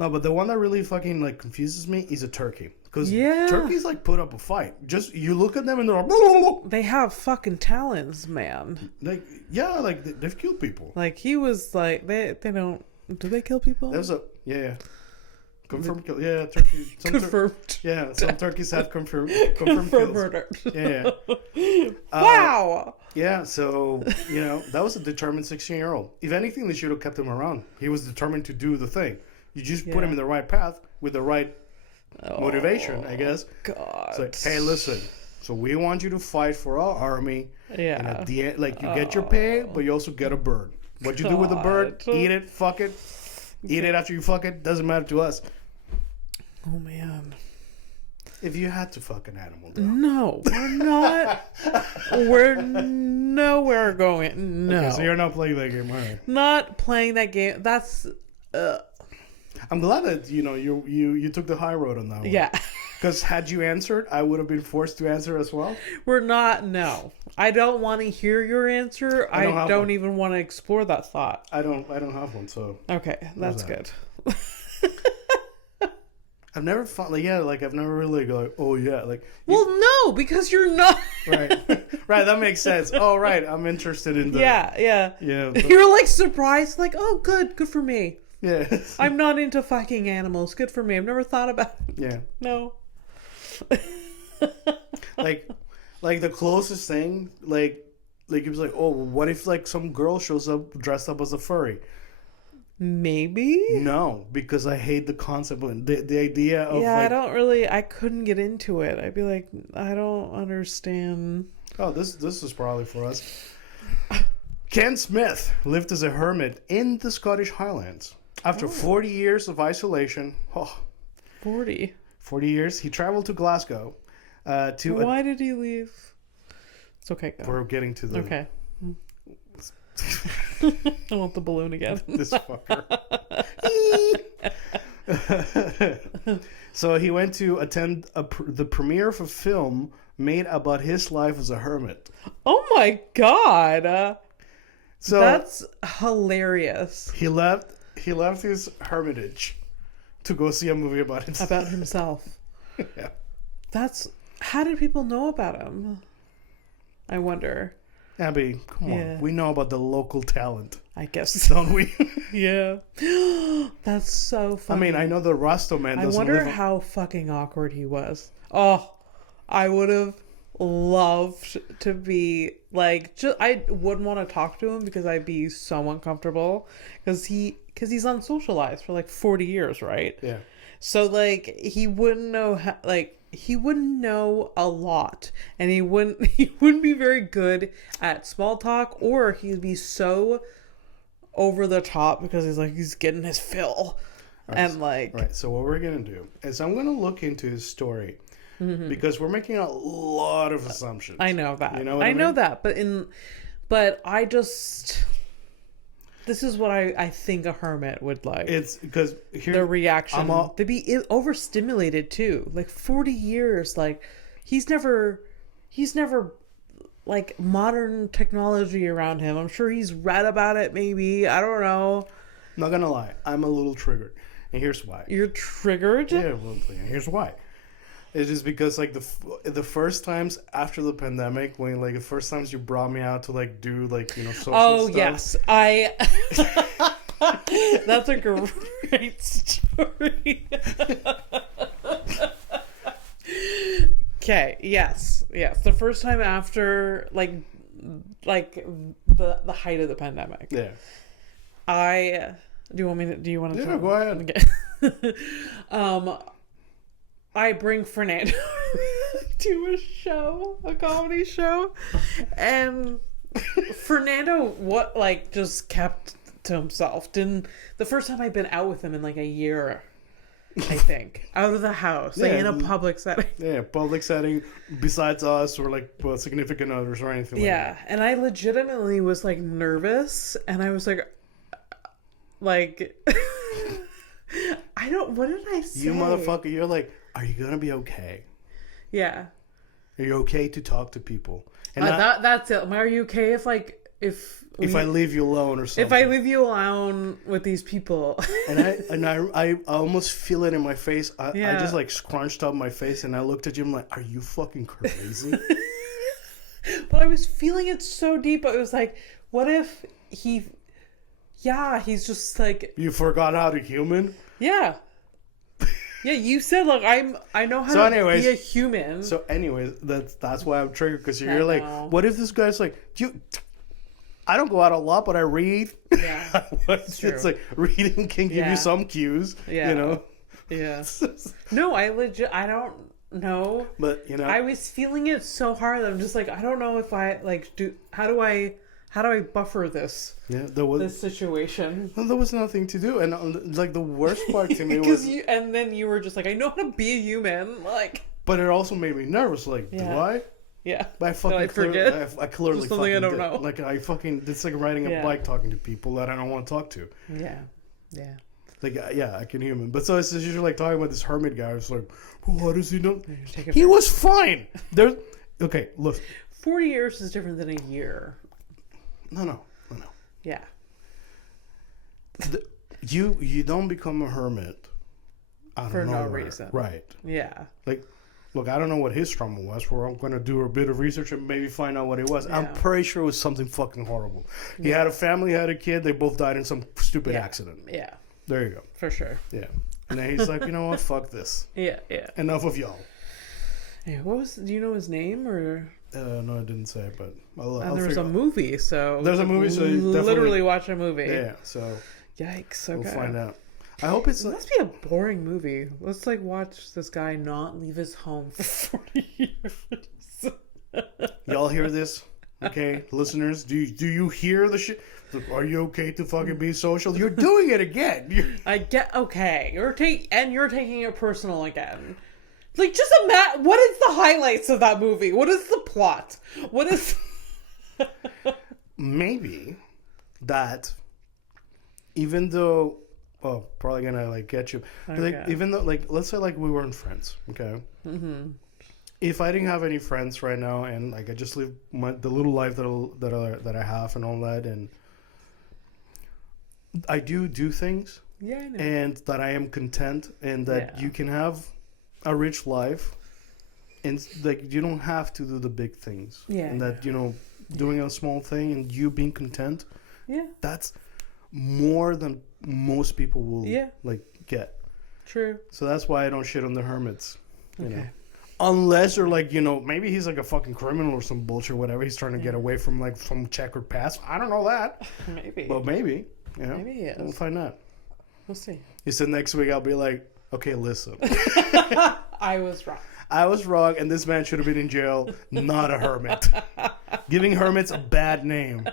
No, but the one that really fucking like confuses me is a turkey. Because Yeah. turkeys like put up a fight. Just you look at them and they're like, They have fucking talons, man. like yeah, like they've killed people. Like he was like they don't do they kill people? There's a confirmed kill. Yeah, turkey. Confirmed. Yeah, some turkeys have confirmed Confirmed kills. murder. Yeah, yeah. Wow. Yeah, so, that was a determined 16-year-old. If anything, they should have kept him around. He was determined to do the thing. You just put him in the right path with the right motivation, I guess. God. It's like, hey, listen, so we want you to fight for our army. Yeah. And at the end, like, you get your pay, but you also get a bird. What you do with the bird, God. eat it, fuck it. Eat it after you fuck it, doesn't matter to us. Oh man. If you had to fuck an animal, though. No, we're not. We're nowhere going. No. Okay, so you're not playing that game, all right. Not playing that game. That's I'm glad that, you took the high road on that one. yeah. Because had you answered, I would have been forced to answer as well. We're not. No, I don't want to hear your answer. I don't I have don't one. even want to explore that thought. I don't have one, so Okay, that's that? good. I've never fought I've never really like, oh yeah, like Well, no, because you're not. right, right, that makes sense. Oh right, I'm interested in the Yeah. but- You're like surprised, like, oh, good for me. yeah, I'm not into fucking animals. Good for me. I've never thought about it. yeah, No. like the closest thing, like it was like, oh, what if like some girl shows up dressed up as a furry? Maybe. No, because I hate the concept of the idea of Yeah, like, I couldn't get into it. I'd be like, I don't understand. oh, this is probably for us. Ken Smith lived as a hermit in the Scottish Highlands. After 40 years of isolation, 40. 40 years, he traveled to Glasgow Why did he leave? It's okay. Go. We're getting to the... Okay. I want the balloon again. This fucker. So he went to attend the premiere of a film made about his life as a hermit. Oh my god. So That's hilarious. he left his hermitage to go see a movie about himself. About himself. Yeah. That's... How did people know about him? I wonder. Abby, come on. Yeah. We know about the local talent, I guess. don't we? Yeah. That's so I funny. mean, I know the Rasto man I doesn't wonder live on- how fucking awkward he was. Oh, I would have loved to be like, I wouldn't want to talk to him because I'd be so uncomfortable because he's unsocialized for like 40 years, right? Yeah. So like he wouldn't know how, like he wouldn't know a lot, and he wouldn't be very good at small talk, or he'd be so over the top because he's getting his fill. Right. And like, Right. So what we're gonna do is I'm gonna look into his story because we're making a lot of assumptions. I know that. You know what I know mean? that, but I just, this is what I think a hermit would like. It's because here Their reaction. I'm They'd be overstimulated too. Like 40 years, like he's never like modern technology around him. I'm sure he's read about it maybe. I don't know. not gonna lie, I'm a little triggered, and here's why. You're triggered? Yeah, well, here's why. It's just because like the first times after the pandemic, when like the first times you brought me out to like do like social Oh, stuff. yes. That's a great story. Okay, yes. The first time after like the height of the pandemic. Yeah. Do you want to Yeah, go ahead. Okay. I bring Fernando to a comedy show, and Fernando just kept to himself. The first time I'd been out with him in like a year, I think. Out of the house. Like Yeah. in a public setting. Yeah, public setting besides us or like significant others or anything like Yeah. And I legitimately was like nervous and I was like I don't, what did I that. say? You motherfucker, you're like, are you gonna be okay? Yeah. Are you okay to talk to people? And That's it. Are you okay if I leave you alone or something? if I leave you alone with these people? and I almost feel it in my face. I Yeah. just like scrunched up my face and I looked at you. I'm like, are you fucking crazy? But I was feeling it so deep. I was like, what if he's just like, You forgot how to human? yeah. Yeah, you said like I know how So to anyways- be a human. So anyways, that's why I'm triggered, because I you're like, know. what if this guy's like, I don't go out a lot, but I read. Yeah, it's true. like reading can give Yeah. you some cues, Yeah. you know. Yeah. No, I don't know. But you know, I was feeling it so hard that I'm just like, I don't know if I like how do I buffer this there was situation? nothing to do, and like the worst part to me Because was, and then you were just like, I know how to be a human, like, but it also made me nervous. Like, do Yeah. I? yeah. But I fucking I forget? I clearly Just something I fucking don't did. know. Like I fucking, it's like riding a Yeah. bike talking to people that I don't want to talk to. Yeah. Yeah. Like, yeah, I can human. But so it's just you're like talking about this hermit guy. It's like, what does he know? Take it He back. was fine. There's okay. Look, 40 years is different than a year. no. Yeah. You don't become a hermit out For of no nowhere. reason. Right. Yeah. Like, look, I don't know what his trauma was. We're going to do a bit of research and maybe find out what it was. I'm Yeah. pretty sure it was something fucking horrible. He had a family, had a kid. They both died in some stupid Yeah. accident. Yeah. There you go. For sure. Yeah. And then he's like, you know what? Fuck this. Yeah. Yeah. Enough of y'all. Yeah. Do you know his name or? No, I didn't say, but I'll And there's figure a movie, so There's a movie, so you definitely- literally watch a movie. Yeah, so Yikes! Okay. we'll find out. I hope it's It must be a boring movie. Let's like watch this guy not leave his home for 40 years. y'all hear this, okay, listeners? Do you hear the shit? Are you okay to fucking be social? You're doing it again. I get okay. You're taking it personal again. Like, just imagine what is the highlights of that movie? What is the plot? What is? Maybe that, even though, probably gonna like get you. Like, Okay. even though, like, let's say like we weren't friends, okay. Mm-hmm. If I didn't have any friends right now, and like I just live the little life that I have and all that, and I do things, Yeah, I know. and that I am content, and that Yeah. you can have a rich life, and like you don't have to do the big things. Yeah, And that, you know, doing a small thing and you being content, Yeah, that's more than most people will Yeah. like get. true. So that's why I don't shit on the hermits. You know. Okay. Unless you're like, you know, maybe he's like a fucking criminal or some bullshit, whatever. He's trying to get away from like some checkered past. I don't know that. Maybe. But maybe. You know. Maybe he is. We'll find out. We'll see. He said next week I'll be like, okay, listen. I was wrong. I was wrong, and this man should have been in jail, not a hermit. Giving hermits a bad name.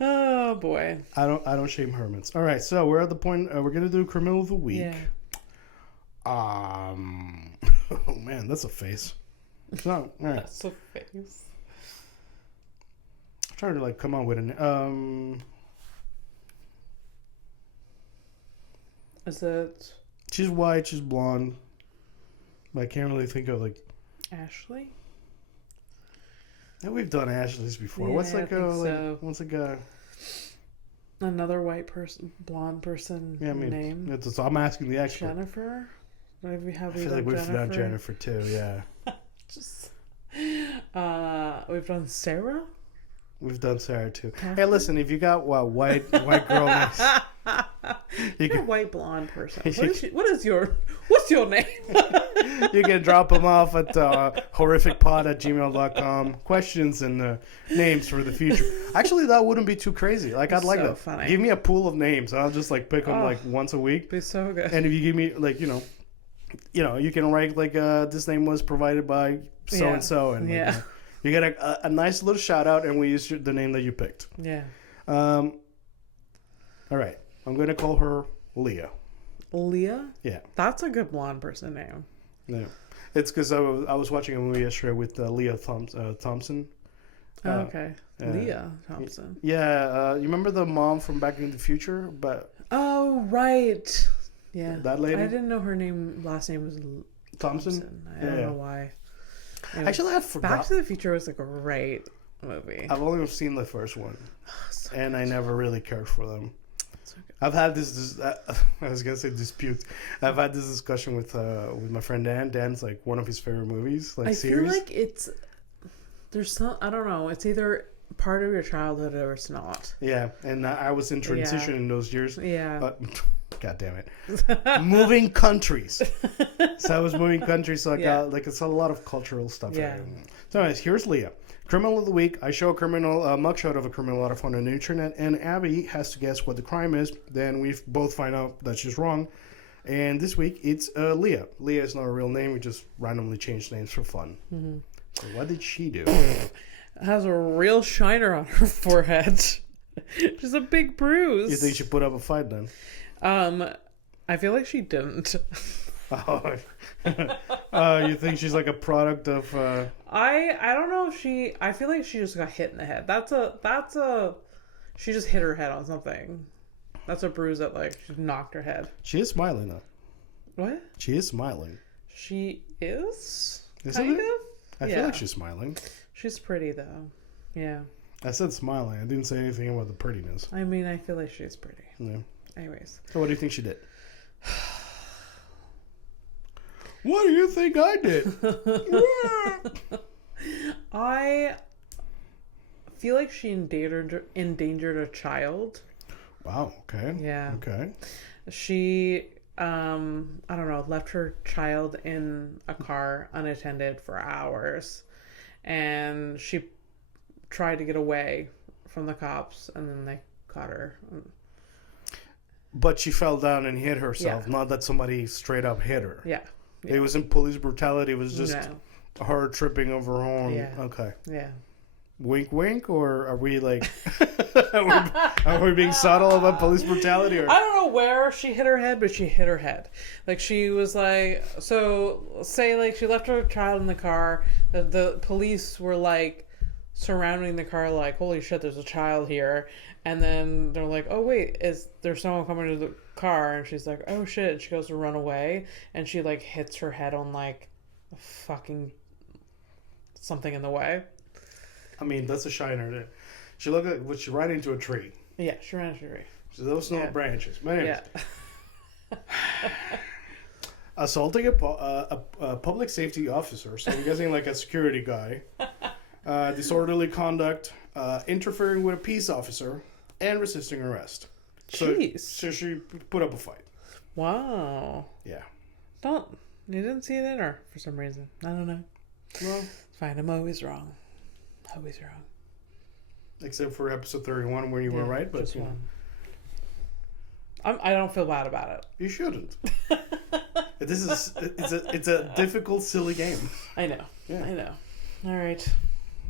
Oh boy. I don't shame hermits. All right, so we're at the point we're gonna do criminal of the week. Yeah. Oh man, that's a face. So, all right. That's a face. I'm trying to like come on with an Is it she's white, she's blonde. But I can't really think of like. Ashley? Yeah, we've done Ashley's before. Yeah, What's I like think a so. what's like a Another white person, blonde person yeah? I mean, name? I'm asking the expert. Jennifer? Have we I feel like we've done Jennifer too. Yeah, Just, we've done Sarah? we've done Sarah too. Hey, listen, if you got white girl names, You're a white blonde person. What's your name? you can drop them off at horrificpod@gmail.com. Questions and names for the future. Actually, that wouldn't be too crazy. Like, I'd like So that. funny. Give me a pool of names. I'll just like pick them Oh. like once a week. Be so good. And if you give me like, you know, you can write like this name was provided by so and so, and like, Yeah. you get a nice little shout out, and we use the name that you picked. Yeah. All right, I'm gonna call her Leah. Leah? Yeah. That's a good blonde person name. Yeah. It's because I was watching a movie yesterday with Leah Thompson. Okay. Leah Thompson. Yeah, you remember the mom from Back in the Future? But Oh, right. Yeah. that lady? I didn't know her last name was Thompson? I don't know why. Anyway, Actually, I forgot. Back to the Future was a great movie. I've only seen the first one, So and I never really cared for them. So good. I've had this I was gonna say dispute. I've had this discussion with my friend Dan. Dan's like one of his favorite movies, like I series. feel like there's some, I don't know, it's either part of your childhood or it's not. Yeah, and I was in transition in those years. Yeah. God damn it. Moving countries. So I was moving countries, so I got like it's a lot of cultural stuff. Yeah. So anyways, here's Leah. Criminal of the week. I show a mugshot of a criminal out of on the internet, and Abby has to guess what the crime is. Then we both find out that she's wrong. And this week it's Leah. Leah is not a real name. We just randomly changed names for fun. Mm-hmm. So what did she do? Has a real shiner on her forehead. Just a big bruise. You think she put up a fight then? I feel like she didn't. You think she's like a product of I don't know if I feel like she just got hit in the head. She just hit her head on something. That's a bruise that like she knocked her head. She is smiling though. What? She is smiling. She is? Isn't kind it? of? I feel like she's smiling. She's pretty though. Yeah. I said smiling. I didn't say anything about the prettiness. I mean, I feel like she's pretty. Yeah. Anyways. So what do you think she did? What do you think I did? I feel like she endangered a child. Wow. Okay. Yeah. Okay. She, I don't know, left her child in a car unattended for hours. And she tried to get away from the cops, and then they caught her. But she fell down and hit herself, Yeah. not that somebody straight up hit her. Yeah. It wasn't police brutality. It was just No. her tripping over her own. Yeah. Okay. Yeah. Wink, wink, or are we like, are we being subtle about police brutality? Or I don't know where she hit her head, but she hit her head. Like she was like, so say like she left her child in the car. The police were like surrounding the car, like, holy shit, there's a child here. And then they're like, oh wait, is there someone coming to the car? And she's like, oh shit. And she goes to run away, and she like hits her head on like a fucking something in the way. I mean, that's a shiner. She looked like she ran into a tree. Yeah, she ran into a tree. So those no branches. But anyways, Yeah. assaulting a public safety officer. So I'm guessing like a security guy. Disorderly conduct, interfering with a peace officer, and resisting arrest. Jeez. So she put up a fight. Wow. Yeah. You didn't see it in her for some reason. I don't know. Well, It's fine. I'm always wrong. Always wrong. except for episode 31 where you were right, but just you know, one. I don't feel bad about it. you shouldn't. It's a difficult, silly game. I know. Yeah. I know. All right.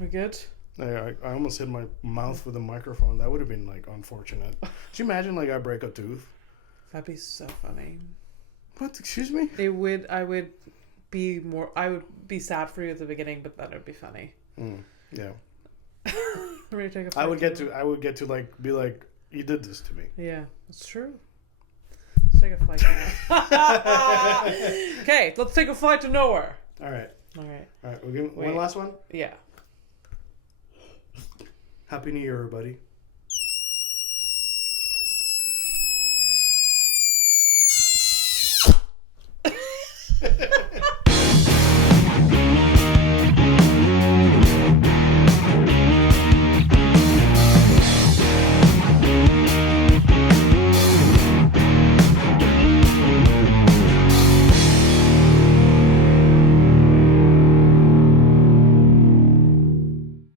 We good? I almost hit my mouth with a microphone. That would have been like unfortunate. Could you imagine like I break a tooth? That'd be so funny. What? Excuse me? I would be sad for you at the beginning, but then it would be funny. Yeah. Ready to take a I would get to like be like, you did this to me. Yeah, it's true. Let's take a flight to nowhere. Okay, let's take a flight to nowhere. All right. All right. All right. We'll give one Wait. last one. Yeah. Happy New Year, everybody.